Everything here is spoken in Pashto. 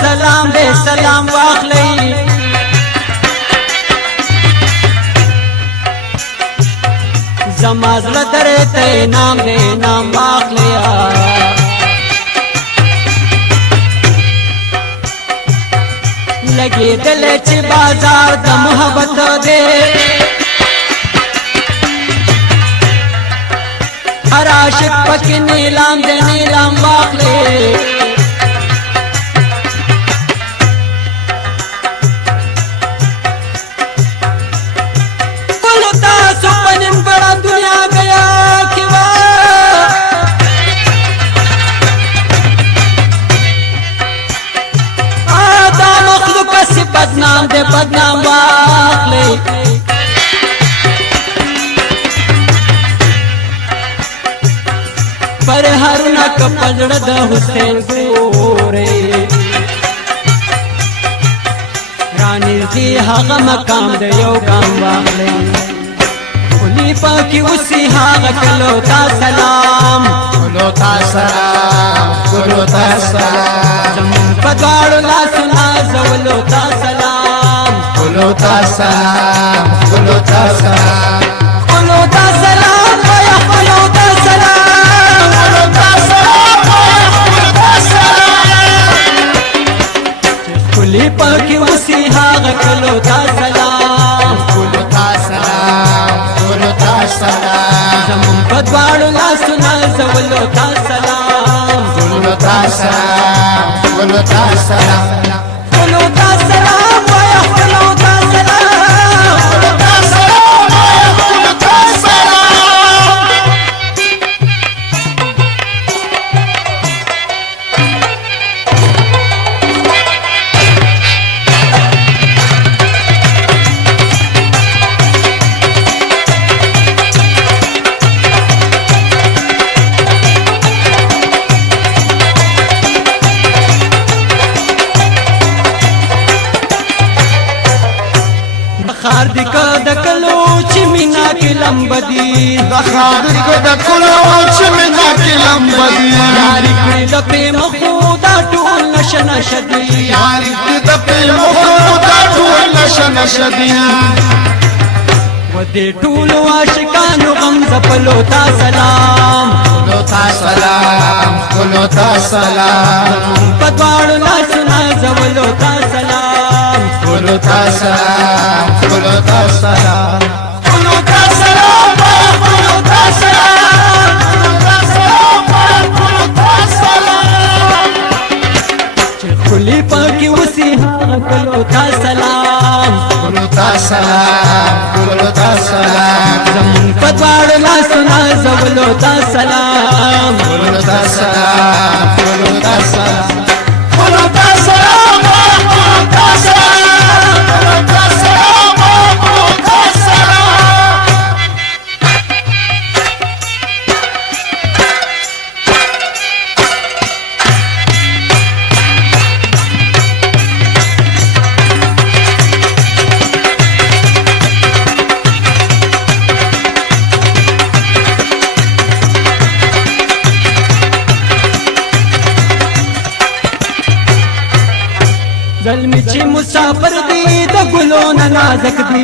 سلام دے سلام واخلی زما زړه درته انعام دے انعام واخلی لگی دل چی بازار د محبت دے ہر عاشق پکی نیلام دے نیلام واخلی بولو تاسو پنم بڑا دنیا گیا کیوا آدھا مخلوق سی بدنام دے بدنام واخلی پر هرونه کپړ د حسین ګورې رانی دی هغه مقام د یو ګام واغلی ولي پاکي وسی هغه کلو تا سلام کلو تا سلام کلو تا سلام زمون په دواړو لاسونه زولو تا سلام کلو تا سلام کلو تا سلام کلو تا سلام ویا کلو تا سلام کلی پاکی وسی هاغ کلو تا سلام کلو تا سلام کلو تا سلام زمون پدوارو لاسونا زولو تا سلام کلو تا سلام کلو تا سلام کلو تا سلام ویا کلو تا سلام کلو تا سلام ویا کلو تا سلام خار دی که دکلو چی مینا کی لمبدی دخار کو دکلو چی مینا کی لمبدی یاری کری دپی مخودا ټول نش نشدی یاری دپی مخودا ټول نش نشدی و دی ټول عاشقانو غم زپلو تا سلام کلو تا سلام کلو تا سلام پدواړو لاسونه زولو تا سلام کلو تا سلام کلو تا سلام کلو تا سلام کلو تا سلام کلو تا سلام کلو تا سلام چې خلی پاکی وسی هغه کلو تا سلام کلو تا سلام کلو تا سلام زمون پدواړو لاسونه زولو تا سلام کلو تا سلام کلو تا سلام کلو تا سلام کلو تا سلام کلو تا سلام کلو تا سلام زلمی چی مسافر دی د ګلو نه نازک دی